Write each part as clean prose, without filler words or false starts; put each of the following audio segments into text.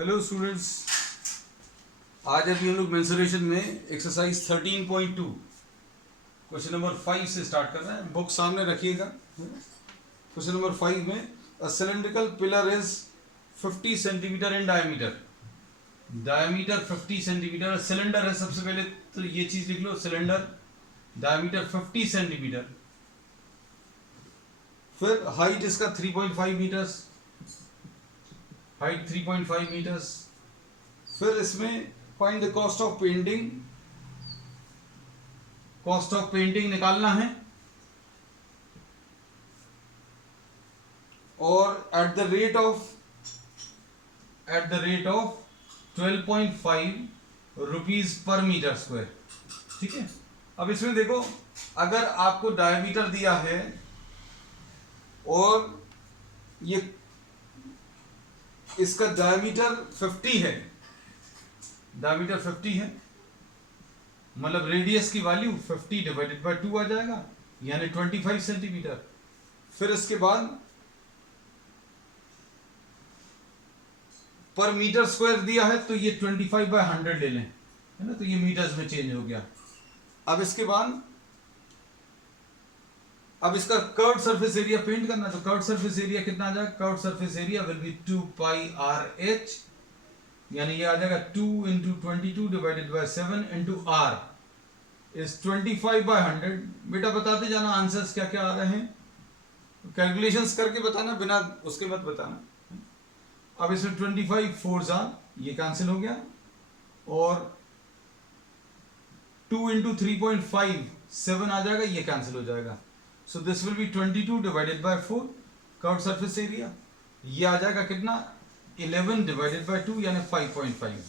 Hello students, आज अभी हम लोग मेंसुरेशन में एक्सरसाइज 13.2 क्वेश्चन नंबर 5 से स्टार्ट कर रहे हैं। बुक सामने रखिएगा। क्वेश्चन नंबर 5 में a cylindrical pillar is 50 centimetre in diameter. Diameter 50 centimetre cylinder है। सबसे पहले तो ये चीज लिख लो, सिलेंडर डायमीटर 50 सेंटीमीटर। फिर हाइट इसका 3.5 मीटर्स, हाइट 3.5 मीटर्स। फिर इसमें find the cost of painting, cost of painting निकालना है। और at the rate of 12.5 rupees per metre square. ठीक है। अब इसमें देखो, अगर आपको डायमीटर दिया है और ये इसका डायमीटर 50 है, डायमीटर 50 है, मतलब रेडियस की वैल्यू 50 डिवाइडेड बाय 2 आ जाएगा, यानी 25 सेंटीमीटर। फिर इसके बाद पर मीटर स्क्वायर दिया है तो ये 25/100 ले लें, है ना, तो ये मीटर्स में चेंज हो गया। अब इसके बाद अब इसका कर्व्ड सरफेस एरिया पेंट करना, तो कर्व्ड सरफेस एरिया कितना आ जाएगा? Curved surface area will B 2πRH, यानी ये आ जाएगा 2 × 22 डिवाइडेड बाय 7 × R इज 25/100। बेटा बताते जाना आंसर्स क्या क्या आ रहे हैं, कैलकुलेशंस करके बताना, बिना उसके मत बताना। अब इसमें 25 4 ये कैंसिल हो गया, और 2 × 3.5 7 आ जाएगा, ये कैंसिल हो जाएगा। सो this will B 22 divided bye 4 curved surface area. ये आ जाएगा कितना? 11 डिवाइडेड बाय 2 यानी 5.5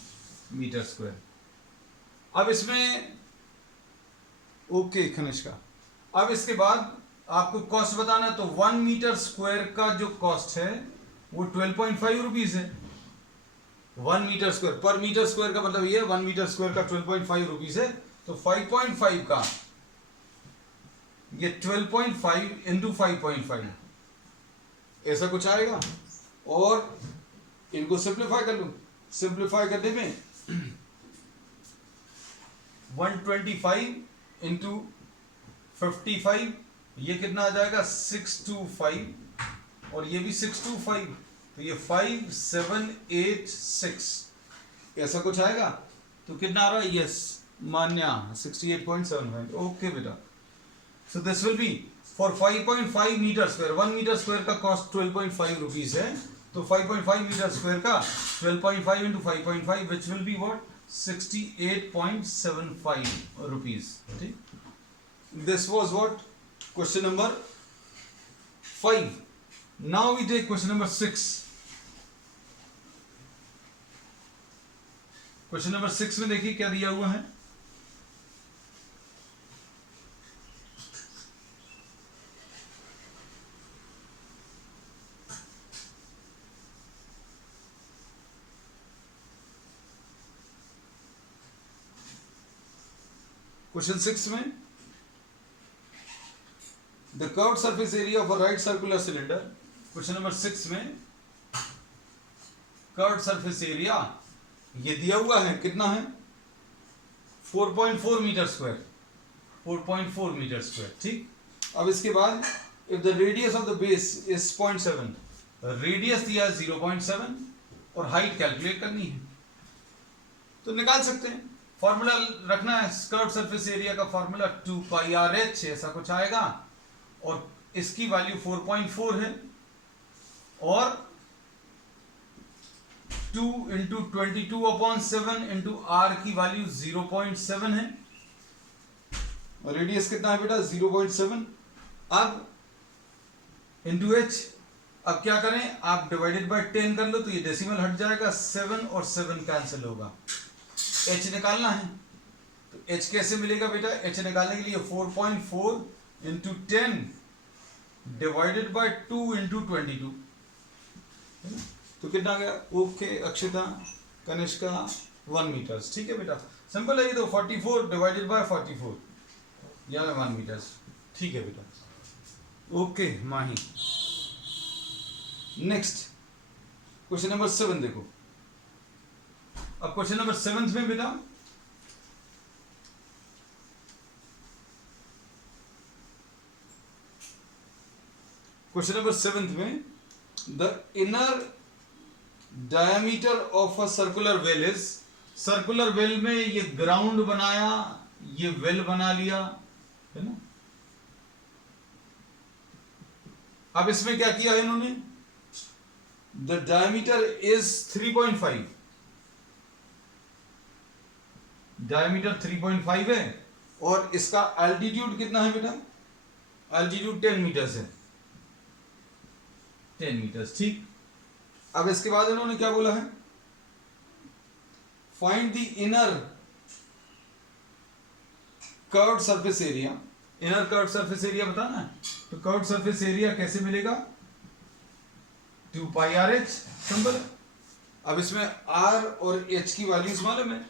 मीटर स्क्वायर। अब इसमें ओके कनिष्का, अब इसके बाद आपको कॉस्ट बताना, तो 1 मीटर स्क्वायर का जो कॉस्ट है वो 12.5 रुपीज है। 1 मीटर स्क्वायर, पर मीटर स्क्वायर का मतलब ये है 1 मीटर स्क्वायर का 12.5 रुपीज है। तो 5.5 का ये 12.5 × 5.5 ऐसा कुछ आएगा। और इनको सिंप्लीफाई कर लो, सिंप्लीफाई करने में 125 × 55 ये कितना आ जाएगा? 625, और ये भी 625, तो ये 5786 ऐसा कुछ आएगा। तो कितना आ रहा है? यस मान्या 68.75। ओके बेटा, so this will be for 5.5 metre square. 1 metre square का कॉस्ट 12.5 रुपीज है, तो 5.5 मीटर स्क्वायर का 12.5 × 5.5 which will be what? 68.75 rupees. ठीक, this was what? Question number 5। Now we take question number 6। Question number 6 में देखिए क्या दिया हुआ है। क्वेश्चन 6 में the curved surface area of a right circular cylinder. Question number 6 में कर्व्ड सरफेस एरिया ये दिया हुआ है, कितना है? 4.4 मीटर स्क्वायर, 4.4 मीटर स्क्वायर। ठीक, अब इसके बाद if the radius of the base is 0.7, radius दिया 0.7 और हाइट कैलकुलेट करनी है, तो निकाल सकते हैं। फॉर्मूला रखना है, कर्व्ड सरफेस एरिया का फॉर्मूला 2πRH ऐसा कुछ आएगा, और इसकी वैल्यू 4.4 है, और 2 × 22/7 × R की वैल्यू 0.7 है, और रेडियस कितना है बेटा? 0.7। अब इंटू H, अब क्या करें? आप डिवाइडेड बाय 10 कर लो, तो ये डेसिमल हट जाएगा, 7 और 7 कैंसिल होगा। H निकालना है, तो H कैसे मिलेगा बेटा? H निकालने के लिए 4.4 × 10 डिवाइडेड बाय 2 × 22, तो कितना गया? Okay Akshita, Kanishka 1 metres. ठीक है बेटा, सिंपल है ये तो। 44 डिवाइडेड बाय 44 यानी 1 मीटर्स। ठीक है बेटा, ओके माही। नेक्स्ट क्वेश्चन नंबर 7 देखो, अब क्वेश्चन नंबर 7 में बेटा क्वेश्चन नंबर 7 में the inner diameter of a circular well is, circular well में ये ग्राउंड बनाया, ये वेल बना लिया, है ना। अब इसमें क्या किया है इन्होंने, द डायमीटर इज 3.5, डायमीटर 3.5 है और इसका एल्टीट्यूड कितना है बेटा, एल्टीट्यूड 10 मीटर्स है, 10 मीटर्स, ठीक। अब इसके बाद इन्होंने क्या बोला है, find the inner curved surface area, inner curved surface area बताना है, तो कर्व्ड सरफेस एरिया कैसे मिलेगा, 2 पाई आर एच, सिंपल है। अब इसमें आर और एच की वैल्यूज मालूम है,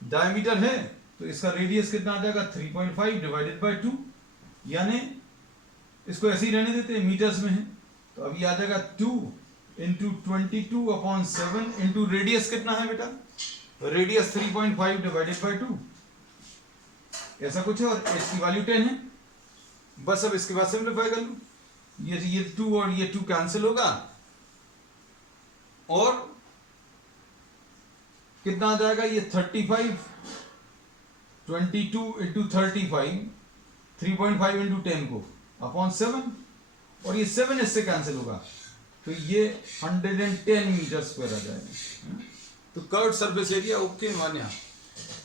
डायमीटर है तो इसका रेडियस कितना आ जाएगा 3.5 डिवाइडेड बाय 2, यानी इसको ऐसे ही रहने देते हैं, मीटर्स में है तो अब ये आ जाएगा 2 इंटू 22/7 इंटू रेडियस कितना है बेटा, रेडियस 3.5 डिवाइडेड बाय 2, ऐसा कुछ है, और एच की वैल्यू 10 है। बस अब इसके बाद सिंप्लीफाई कर लो, ये 2 और ये 2 कैंसिल होगा और कितना आ जाएगा, ये 35, 22 इंटू 35, 3.5 इंटू 10 को अपॉन 7, और ये 7 इससे कैंसिल होगा तो ये 110 मीटर स्क्वायर आ जाएगा। तो curved surface area okay Manya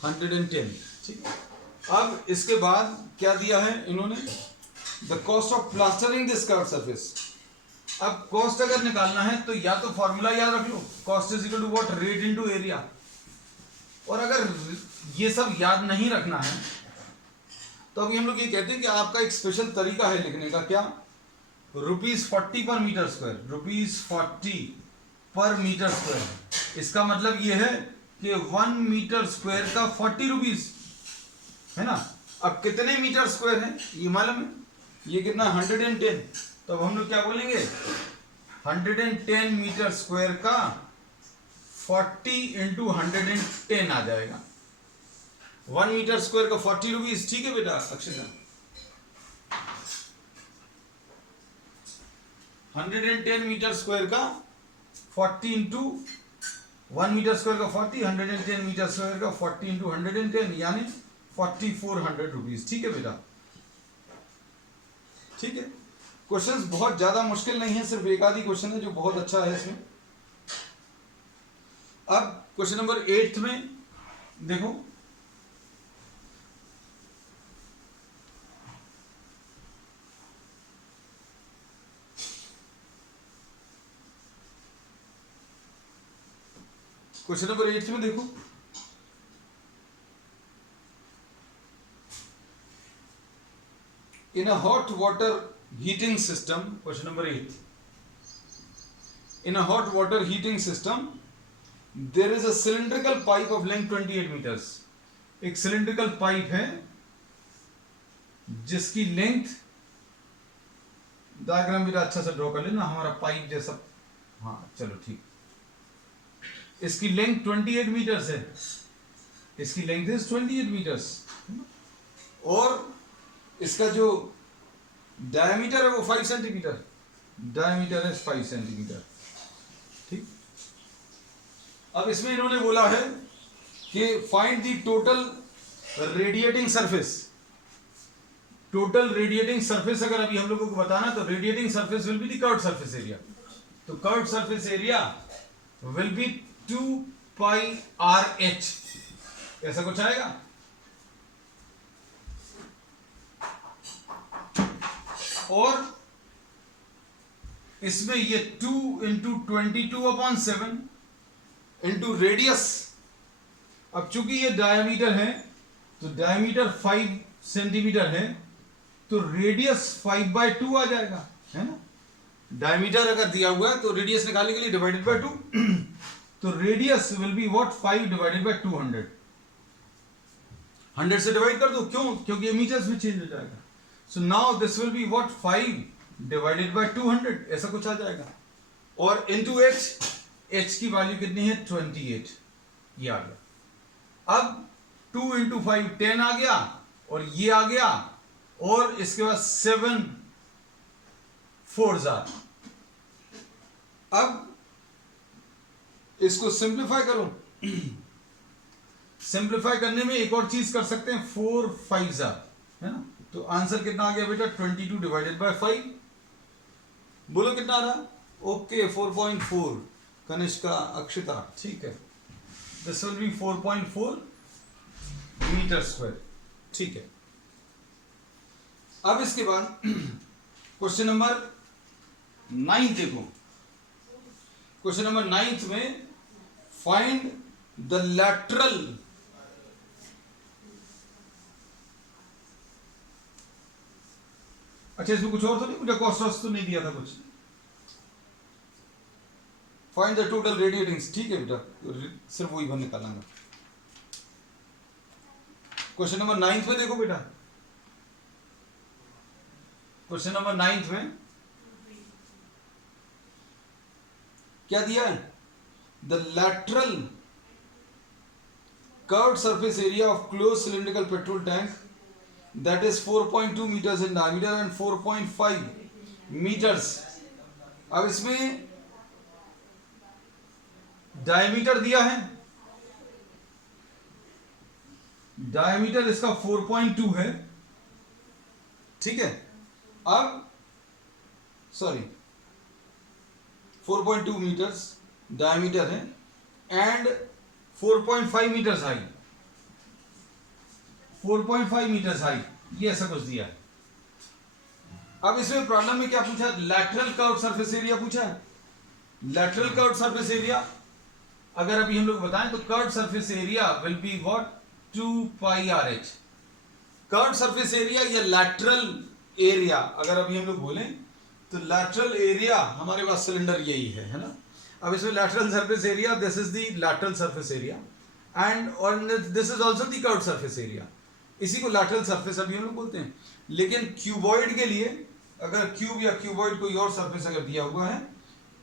110, ठीक। अब इसके बाद क्या दिया है इन्होंने, the cost of plastering this curved surface. अब कॉस्ट अगर निकालना है तो या तो फॉर्मूला याद रख लो, cost is equal to what, rate into area, और अगर ये सब याद नहीं रखना है तो अभी हम लोग ये कहते हैं कि आपका एक स्पेशल तरीका है लिखने का, क्या, ₹40 पर मीटर स्क्वायर, ₹40 पर मीटर स्क्वायर। इसका मतलब ये है कि 1 मीटर स्क्वायर का 40 रुपीज है ना। अब कितने मीटर स्क्वायर है ये मालूम है, ये कितना 110, तो अब हम लोग क्या बोलेंगे 110 मीटर स्क्वायर का 40 इंटू 110 आ जाएगा, 1 मीटर स्क्वायर का 40 रुपीज, ठीक है बेटा अक्षरा। 110 मीटर स्क्वायर का 40 इंटू 1 मीटर स्क्वायर का 40, 110 मीटर स्क्वायर का 40 इंटू 110 यानी 4400 रुपीज, ठीक है बेटा, ठीक है। क्वेश्चंस बहुत ज्यादा मुश्किल नहीं है, सिर्फ एक आधी क्वेश्चन है जो बहुत अच्छा है इसमें। अब क्वेश्चन नंबर 8 में देखो, क्वेश्चन नंबर 8 में देखो, in a hot water heating system, question number 8, in a hot water heating system there is a cylindrical pipe of length 28 meters, एक cylindrical pipe है जिसकी लेंथ, डायग्राम भी अच्छा से ड्रॉ कर लेना हमारा पाइप जैसा, हाँ चलो ठीक, इसकी लेंथ 28 मीटर्स है, इसकी लेंथ इज 28 मीटर्स, और इसका जो डायमीटर है वो 5 सेंटीमीटर, डायमीटर है 5 सेंटीमीटर, ठीक। अब इसमें इन्होंने बोला है कि find the total radiating surface, total radiating surface अगर अभी हम लोगों को बताना तो radiating surface will be the curved surface area, तो curved surface area will be 2 pi r h, ऐसा कुछ आएगा। और इसमें ये 2 इंटू 22/7 इंटू रेडियस, अब चूंकि ये डायमीटर है तो डायमीटर 5 सेंटीमीटर है तो रेडियस 5/2 आ जाएगा, है ना। डायमीटर अगर दिया हुआ है तो रेडियस निकालने के लिए डिवाइडेड बाय 2 तो radius will be what 5 divided by 200, 100 से डिवाइड कर दो, क्यों, क्योंकि ये मीटर्स में चेंज हो जाएगा। So now this will be what 5 divided by 200, ऐसा कुछ आ जाएगा, और इनटू एच, एच की वैल्यू कितनी है 28, ये आ गया। अब 2 इंटू 5 10 आ गया, और ये आ गया, और इसके बाद 7 4 जार। अब इसको सिंप्लीफाई करो। सिंप्लीफाई करने में एक और चीज कर सकते हैं, 4 5 जार, है ना। तो आंसर कितना आ गया बेटा, 22 डिवाइडेड बाय 5। बोलो कितना आ रहा? ओके 4.4। कनिष्का, अक्षिता, ठीक है। This will be 4.4 metre square, ठीक है। अब इसके बाद क्वेश्चन नंबर 9 देखो। क्वेश्चन नंबर 9 में फाइंड द लैटरल अच्छा, इसमें कुछ और तो नहीं, मुझे कॉस्ट तो नहीं दिया था कुछ। फाइंड द टोटल रेडिएटिंग्स, ठीक है बेटा, सिर्फ वही भर निकालना। क्वेश्चन नंबर 9 में देखो बेटा, क्वेश्चन नंबर 9 में क्या दिया है? The lateral curved surface area of close cylindrical petrol tank that is 4.2 meters in diameter and 4.5 meters। अब इसमें डायमीटर दिया है, डायमीटर इसका 4.2 है, ठीक है। अब सॉरी 4.2 मीटर्स डायमीटर है and 4.5 metres high, 4.5 metres high, ये ऐसा कुछ दिया है। अब इसमें प्रॉब्लम में क्या पूछा? लैटरल कर्व्ड सरफेस एरिया पूछा है। लैटरल कर्व्ड सरफेस एरिया अगर अभी हम लोग बताएं तो curved surface area will be what, 2 pi r H. Curved surface area या लैटरल एरिया अगर अभी हम लोग बोलें तो लैटरल एरिया हमारे पास सिलेंडर यही है ना। अब इसमें lateral surface area, this is the lateral surface area and this is also the curved surface area. इसी को लैटरल सरफेस अभी हम लोग बोलते हैं। लेकिन क्यूबॉइड के लिए अगर क्यूब या क्यूबॉइड कोई और सरफेस अगर दिया हुआ है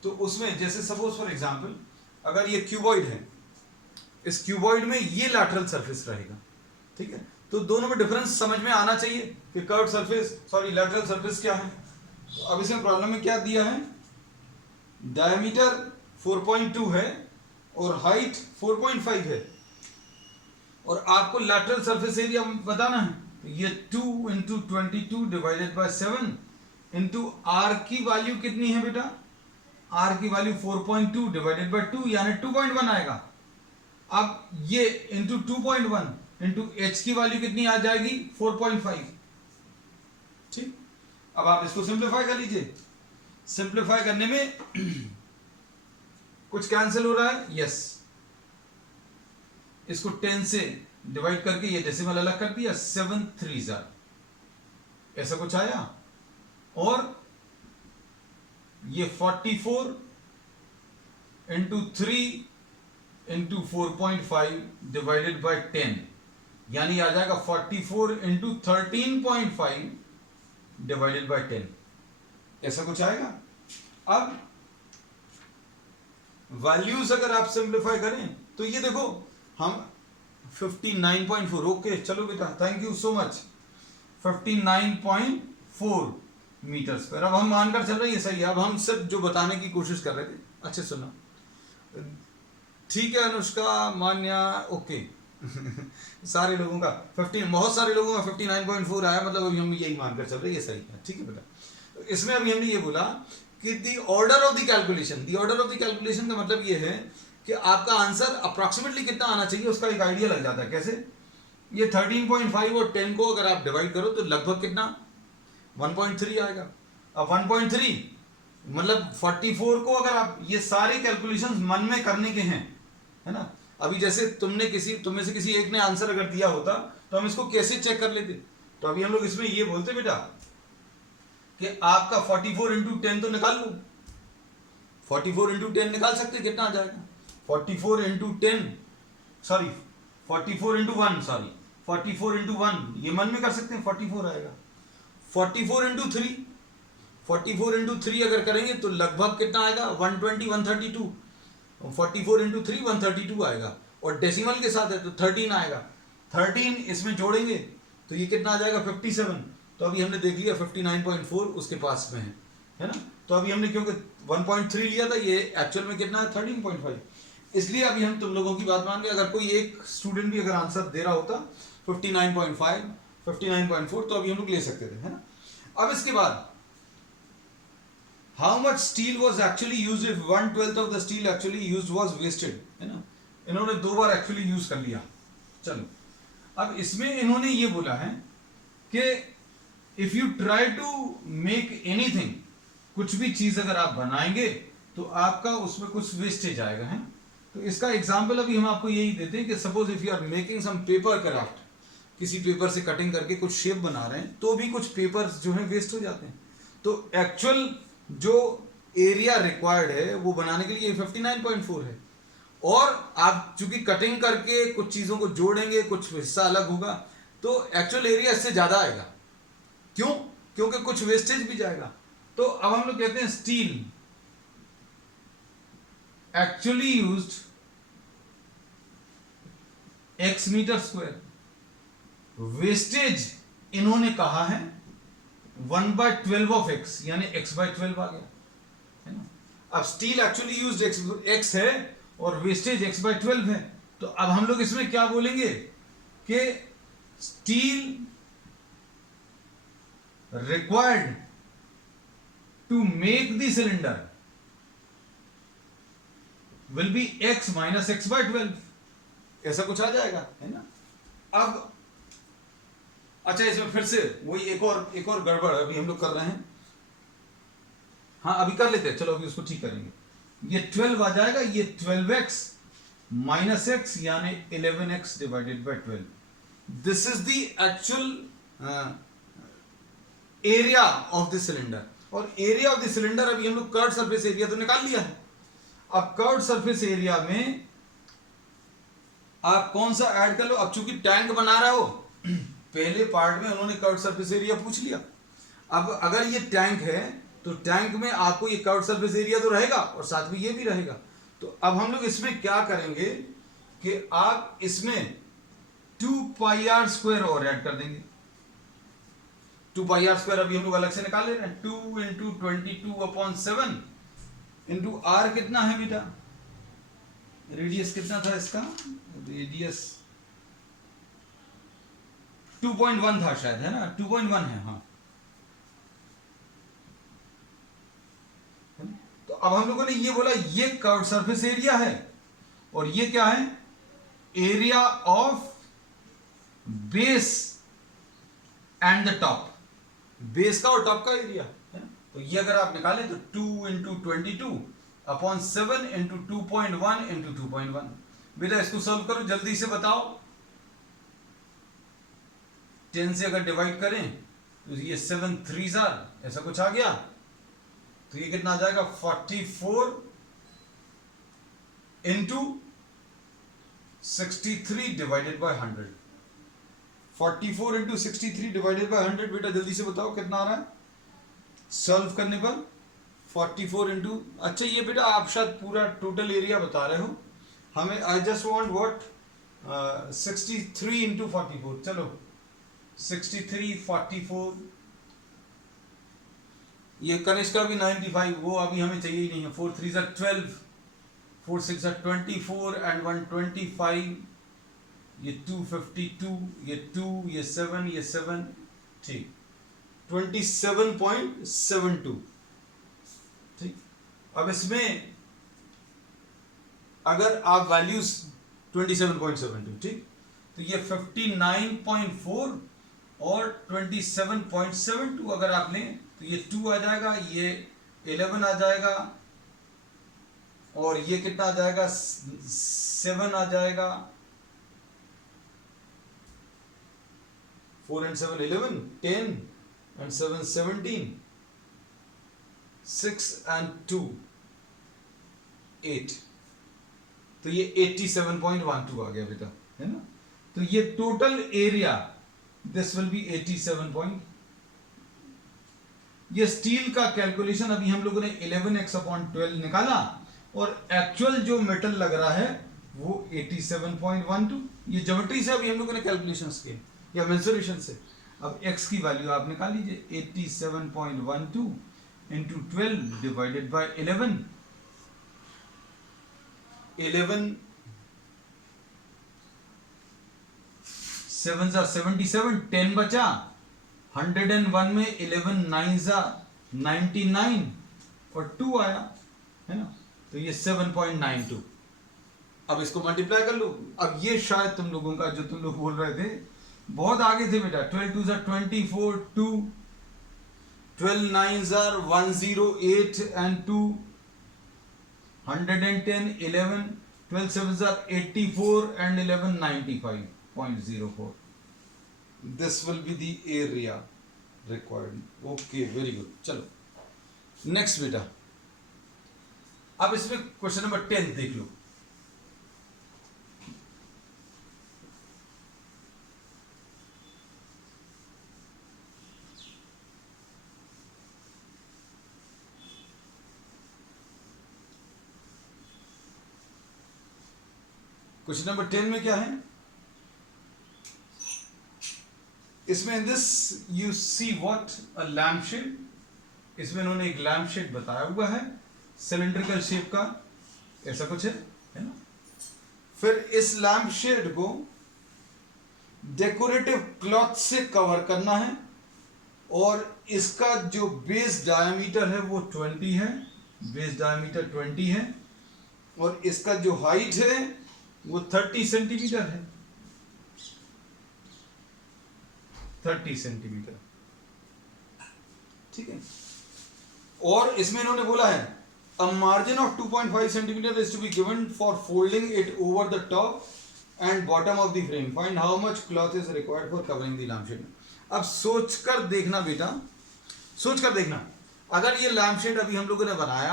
तो उसमें जैसे सपोज फॉर एग्जांपल अगर ये क्यूबॉइड है, इस क्यूबॉइड में ये लैटरल सरफेस रहेगा, ठीक है। तो दोनों में डिफरेंस समझ में आना चाहिए कि curved surface sorry lateral surface क्या है। तो अब इसमें प्रॉब्लम में क्या दिया है, डायमीटर 4.2 है और हाइट 4.5 है और आपको लैटरल सरफेस एरिया बताना है। तो ये 2 into 22 divided by 7 into R की वैल्यू कितनी है बेटा, आर की वैल्यू 4.2 डिवाइडेड बाय 2 यानी 2.1 आएगा। अब ये इंटू 2.1 इंटू एच की वैल्यू कितनी आ जाएगी, 4.5, ठीक। अब आप इसको सिंप्लीफाई कर लीजिए। सिंप्लीफाई करने में कुछ कैंसिल हो रहा है, यस। इसको 10 से डिवाइड करके ये डेसिमल अलग कर दिया, 7 3 ऐसा कुछ आया। और ये 44 इंटू 3 इंटू 4.5 डिवाइडेड बाय 10 यानी आ जाएगा 44 इंटू 13.5 डिवाइडेड बाय 10, ऐसा कुछ आएगा। अब वैल्यूज अगर आप सिंप्लीफाई करें तो ये देखो हम 59.4, ओके चलो बेटा, thank you so much, 59.4 metre square. अब हम मानकर चल रहे हैं ये सही है। अब हम सिर्फ जो बताने की कोशिश कर रहे थे, अच्छे सुनो, ठीक है अनुष्का, मान्या, ओके सारे लोगों का 15, बहुत सारे लोगों का 59.4 आया, मतलब अभी हम यही मानकर चल रहे हैं ये सही है, ठीक है बेटा। तो इसमें अभी हमने ये बोला कि the order of the calculation, the order of the calculation का मतलब ये है कि आपका आंसर अप्रॉक्सीमेटली कितना आना चाहिए उसका एक आइडिया लग जाता है। कैसे? ये 13.5 और 10 को अगर आप डिवाइड करो तो लगभग कितना, 1.3 आएगा। अब 1.3 मतलब 44 को अगर आप ये सारे कैलकुलेशंस मन में करने के हैं, है ना। अभी जैसे तुम में से किसी एक ने आंसर अगर दिया होता तो हम इसको कैसे चेक कर लेते। तो अभी हम लोग इसमें ये बोलते बेटा कि आपका 44 इंटू 10 तो निकाल लो, 44 इंटू 10 निकाल सकते, कितना आ जाएगा 44 into 10 sorry 44 into 1 sorry 44 into 1 ये मन में कर सकते हैं, 44 आएगा। 44 इंटू 3 44 इंटू 3 अगर करेंगे तो लगभग कितना आएगा, 120 132। 44 इंटू 3 132 आएगा। और डेसिमल के साथ है तो 13 आएगा। 13 इसमें जोड़ेंगे तो ये कितना आ जाएगा 57। तो अभी हमने देख लिया 59.4 उसके पास में है ना। तो अभी हमने क्योंकि 1.3 लिया था, ये एक्चुअल में कितना है 13.5, इसलिए अभी हम तुम लोगों की बात मान गए। अगर कोई एक स्टूडेंट भी अगर आंसर दे रहा होता 59.5 59.4 तो अभी हम लोग ले सकते थे, है ना। अब इसके बाद how much steel was actually used if 1/12 of the steel actually used was wasted, है ना। इन्होंने 2 बार एक्चुअली यूज कर लिया। चलो अब इसमें इन्होंने ये बोला है कि if you try to make anything, कुछ भी चीज अगर आप बनाएंगे तो आपका उसमें कुछ वेस्टेज आएगा, है। तो इसका एग्जांपल अभी हम आपको यही देते हैं कि suppose if you are making some paper craft, किसी पेपर से कटिंग करके कुछ शेप बना रहे हैं तो भी कुछ पेपर्स जो है वेस्ट हो जाते हैं। तो एक्चुअल जो एरिया रिक्वायर्ड है वो बनाने के लिए 59.4 है, और आप चूंकि कटिंग करके कुछ चीजों को जोड़ेंगे, कुछ हिस्सा अलग होगा, तो एक्चुअल एरिया इससे ज्यादा आएगा। क्यों? क्योंकि कुछ वेस्टेज भी जाएगा। तो अब हम लोग कहते हैं steel actually used x metre square, wastage इन्होंने कहा है 1/12 ऑफ x, यानी x/12 आ गया, है ना। अब स्टील एक्चुअली यूज्ड x है और वेस्टेज x/12 है, तो अब हम लोग इसमें क्या बोलेंगे कि steel required to make the cylinder will be x minus x/12, ऐसा कुछ आ जाएगा, है ना। अब अच्छा, इसमें फिर से वही एक और गड़बड़ अभी हम लोग कर रहे हैं। हाँ अभी कर लेते हैं, चलो अभी उसको ठीक करेंगे। ये 12 आ जाएगा, ये 12x माइनस x यानी 11x divided by 12। This is the actual area of the cylinder. और एरिया ऑफ द सिलेंडर अभी हम लोग कर्व्ड सरफेस एरिया तो निकाल लिया है। अब कर्व्ड सरफेस एरिया में आप कौन सा ऐड कर लो। अब चूंकि टैंक बना रहे हो, पहले पार्ट में उन्होंने कर्व्ड सरफेस एरिया पूछ लिया। अब अगर ये टैंक है तो टैंक में आपको ये कर्व्ड सरफेस एरिया तो रहेगा और साथ में ये भी रहेगा। तो अब हम लोग इसमें क्या करेंगे कि आप इसमें 2πr² और ऐड कर देंगे। 2πr² अभी हम लोग अलग से निकाल ले रहे हैं। 2 × 22/7 इंटू r कितना है बेटा, रेडियस कितना था इसका, रेडियस 2.1 था शायद, है ना, 2.1 है, हाँ। तो अब हम लोगों ने ये बोला ये कर्व्ड सरफेस एरिया है और ये क्या है, area of base and the top, base का और टॉप का एरिया है। तो ये अगर आप निकालें तो 2 × 22/7 × 2.1 × 2.1। बेटा इसको सॉल्व करो, जल्दी से बताओ। 10 से अगर डिवाइड करें तो ये 7 3s ऐसा कुछ आ गया, तो ये कितना आ जाएगा 44 × 63 डिवाइडेड बाय 100। 44 × 63 डिवाइडेड बाय 100, बेटा जल्दी से बताओ कितना आ रहा है सॉल्व करने पर। 44 × अच्छा ये बेटा आप शायद पूरा टोटल एरिया बता रहे हो हमें। I just want what 63 × 44। चलो 63 44, ये कनिष्क का भी 95, वो अभी हमें चाहिए ही नहीं है। 4 3s are 12, 4 6 are 24 and 1 25, ये 252, ये 2, ये 7, ये 7, ठीक 27.72, ठीक। अब इसमें अगर आप वैल्यूज 27.72, ठीक, तो ये 59.4 और 27.72 अगर आप लें तो ये 2 आ जाएगा, ये 11 आ जाएगा और ये कितना आ जाएगा 7 आ जाएगा। 4 and 7 11, 10 and 7 17, 6 and 2 8, तो ये 87.12 आ गया बेटा, है ना। तो ये total area this will B 87. ये स्टील का कैलकुलेशन अभी हम लोगों ने 11x/12 निकाला और एक्चुअल जो मेटल लग रहा है वो 87.12। ये ज्योमेट्री से अभी हम लोगों ने कैलकुलेशंस किए या मेंसुरेशन से। अब x की वैल्यू आप निकाल लीजिए 87.12 इंटू 12 डिवाइडेड बाय 11। 7 जा 77, 10 बचा, 101 में 11 9 जा 99 और 2 आया, है ना। तो ये 7.92। अब इसको मल्टीप्लाई कर लो। अब ये शायद तुम लोगों का जो तुम लोग बोल रहे थे बहुत आगे थे बेटा। 12 2 जा 24, 2, 12 9 जा 108 एंड 2, 110, 11, 12 7 जा 84 and 11 95.04. This will be the area required. Okay, very good. चलो नेक्स्ट बेटा। अब इसमें क्वेश्चन नंबर 10 देख लो। क्वेश्चन नंबर 10 में क्या है इसमें? In this you see what a lamp shade. इसमें इन्होंने एक लैम्प शेड बताया हुआ है सिलेंड्रिकल शेप का, ऐसा कुछ है ना। फिर इस लैम्प शेड को डेकोरेटिव क्लॉथ से कवर करना है और इसका जो बेस डायमीटर है वो 20 है, बेस डायमीटर 20 है और इसका जो हाइट है वो 30 सेंटीमीटर है, 30 सेंटीमीटर, ठीक है। और इसमें इन्होंने बोला है a margin of 2.5 centimetre is to be given for folding it over the top and bottom of the frame. Find how much cloth is required for covering the lamp shade. अब सोचकर देखना बेटा, सोचकर देखना। अगर ये लैम्प शेड अभी हम लोगों ने बनाया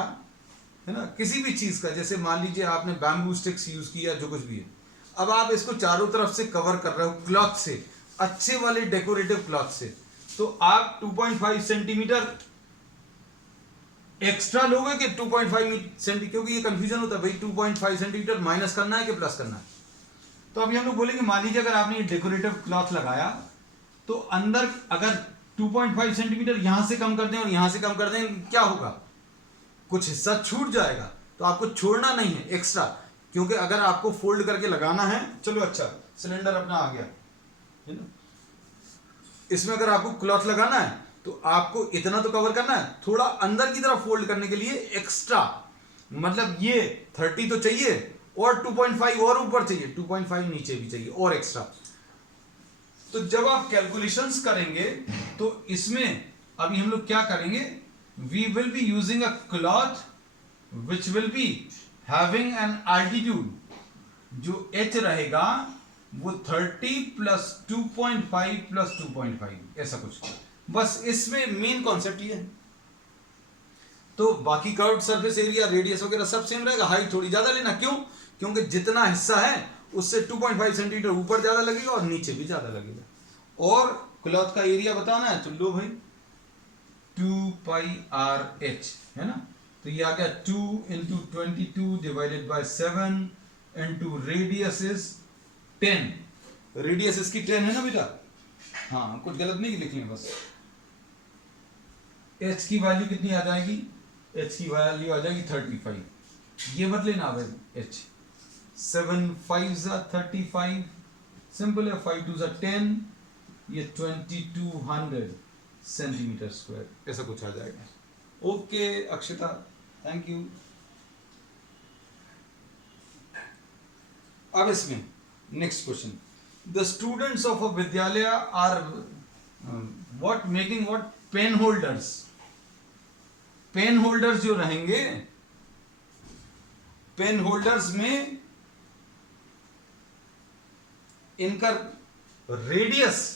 है ना किसी भी चीज का, जैसे मान लीजिए आपने बैम्बू स्टिक्स यूज किया, जो कुछ भी है, अब आप इसको चारों तरफ से कवर कर रहे हो क्लॉथ से, अच्छे वाले डेकोरेटिव क्लॉथ से, तो आप 2.5 सेंटीमीटर एक्स्ट्रा लोगे कि 2.5 सेंटीमीटर, क्योंकि ये कंफ्यूजन होता है भाई 2.5 सेंटीमीटर माइनस करना है कि प्लस करना है। तो अभी हम लोग बोलेंगे मान लीजिए अगर आपने ये डेकोरेटिव क्लॉथ लगाया तो अंदर अगर 2.5 सेंटीमीटर यहां से कम कर दें और यहां से कम कर दें, क्या होगा? कुछ हिस्सा छूट जाएगा। तो आपको छोड़ना नहीं है एक्स्ट्रा, क्योंकि अगर आपको फोल्ड करके लगाना है, चलो अच्छा सिलेंडर अपना आ गया है ना, इसमें अगर आपको क्लॉथ लगाना है तो आपको इतना तो कवर करना है, थोड़ा अंदर की तरफ फोल्ड करने के लिए एक्स्ट्रा, मतलब ये 30 तो चाहिए और 2.5 और ऊपर चाहिए, 2.5 नीचे भी चाहिए और एक्स्ट्रा। तो जब आप कैलकुलेशंस करेंगे तो इसमें अभी हम लोग क्या करेंगे, we will be using a cloth which will be having an altitude, जो h रहेगा वो 30 प्लस 2.5 प्लस 2.5 ऐसा कुछ। बस इसमें मेन कॉन्सेप्ट ये है। तो बाकी कर्व्ड सरफेस एरिया, रेडियस वगैरह सब सेम रहेगा, हाइट थोड़ी ज्यादा लेना। क्यों? क्योंकि जितना हिस्सा है उससे 2.5 सेंटीमीटर ऊपर ज्यादा लगेगा और नीचे भी ज्यादा लगेगा। और क्लॉथ का एरिया बताना है तो लो भाई 2 पाई आर एच, है ना। तो ये आ गया 2 into 22 divided by 7 into radius is 10। Radius इसकी 10 है ना बेटा? हाँ, कुछ गलत नहीं लिख लें बस। एच की वैल्यू कितनी आ जाएगी? एच की वैल्यू आ जाएगी 35। ये मत लेना भाई एच। 7 5 जा 35, सिंपल है। 5 2 जा 10, ये 2200 सेंटीमीटर स्क्वायर, ऐसा कुछ आ जाएगा। Okay Akshata, thank you. अब इसमें next question, the students of a विद्यालय are what making what pen holders. Pen holders जो रहेंगे, पेन होल्डर्स में इनका रेडियस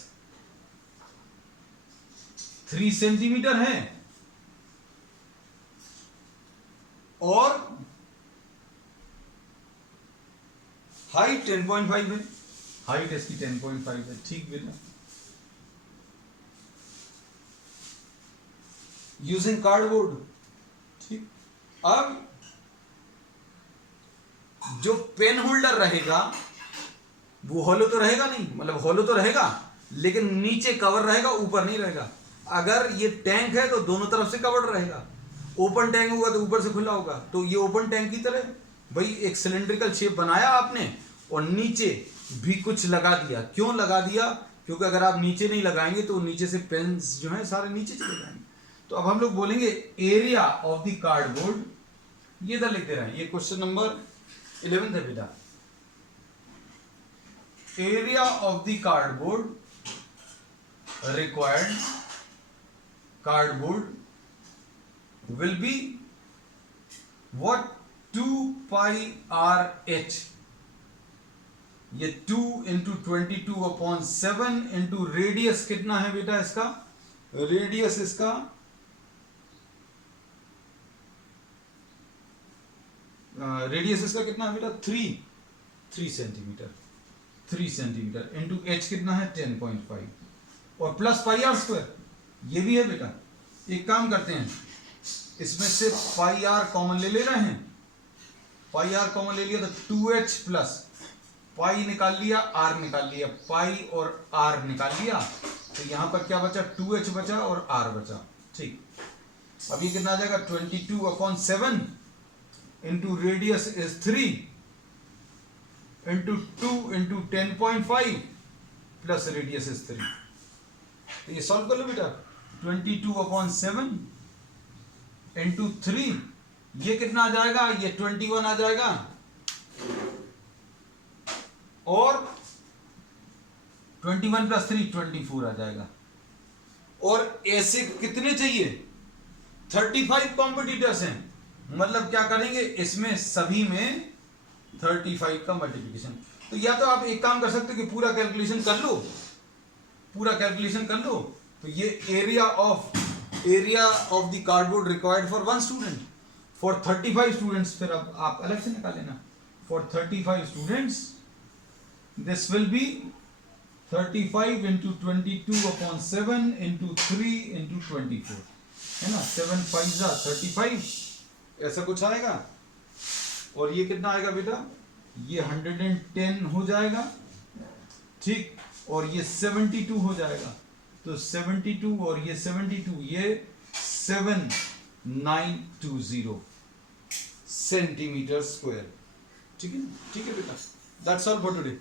3 सेंटीमीटर है और हाइट 10.5 है। हाइट इसकी 10.5 है, ठीक बेटा। यूजिंग कार्डबोर्ड, ठीक। अब जो पेन होल्डर रहेगा वो हॉलो तो रहेगा नहीं, मतलब हॉलो तो रहेगा लेकिन नीचे कवर रहेगा, ऊपर नहीं रहेगा। अगर ये टैंक है तो दोनों तरफ से कवर्ड रहेगा, ओपन टैंक होगा तो ऊपर से खुला होगा। तो ये ओपन टैंक की तरह भाई एक सिलेंड्रिकल शेप बनाया आपने और नीचे भी कुछ लगा दिया। क्यों लगा दिया? क्योंकि अगर आप नीचे नहीं लगाएंगे तो नीचे से पेन्स जो है सारे नीचे चले जाएंगे। तो अब हम लोग बोलेंगे एरिया ऑफ द कार्डबोर्ड, ये इधर लिख दे रहे हैं, ये क्वेश्चन नंबर 11 है बेटा। Area of the cardboard required cardboard will be what? 2 pi RH। ये 2 इंटू 22/7 इंटू रेडियस कितना है बेटा इसका? रेडियस इसका कितना है बेटा? 3 सेंटीमीटर। 3 सेंटीमीटर इंटू h कितना है? 10.5 और प्लस पाई आर स्क्वायर, ये भी है बेटा। एक काम करते हैं, इसमें से पाई आर कॉमन ले रहे हैं। पाई आर कॉमन ले लिया तो 2h प्लस पाई निकाल लिया, आर निकाल लिया, पाई और आर निकाल लिया, तो यहां पर क्या बचा? 2h बचा और r बचा। ठीक, अब ये कितना आ जाएगा? 22/7 into radius is 3 into 2 into 10.5 plus radius is 3। तो ये सॉल्व कर लो बेटा। 22/7 इंटू 3, ये कितना आ जाएगा? ये 21 आ जाएगा और 21 प्लस 3 24 आ जाएगा। और ऐसे कितने चाहिए? 35 कॉम्पिटिटर्स हैं, मतलब क्या करेंगे, इसमें सभी में 35 का मल्टीप्लिकेशन। तो या तो आप एक काम कर सकते हो कि पूरा कैलकुलेशन कर लो, तो ये area of the cardboard required for 1 student, for 35 students, फिर अब आप अलग से निकाल लेना। For 35 students this will B 35 into 22/7 into 3 into 24, है ना? 7 5 35, ऐसा कुछ आएगा। और ये कितना आएगा बेटा? ये 110 हो जाएगा, ठीक, और ये 72 हो जाएगा। तो 72 और ये 72, ये 7920 सेंटीमीटर स्क्वायर। ठीक है बेटा, दैट्स ऑल फॉर टुडे।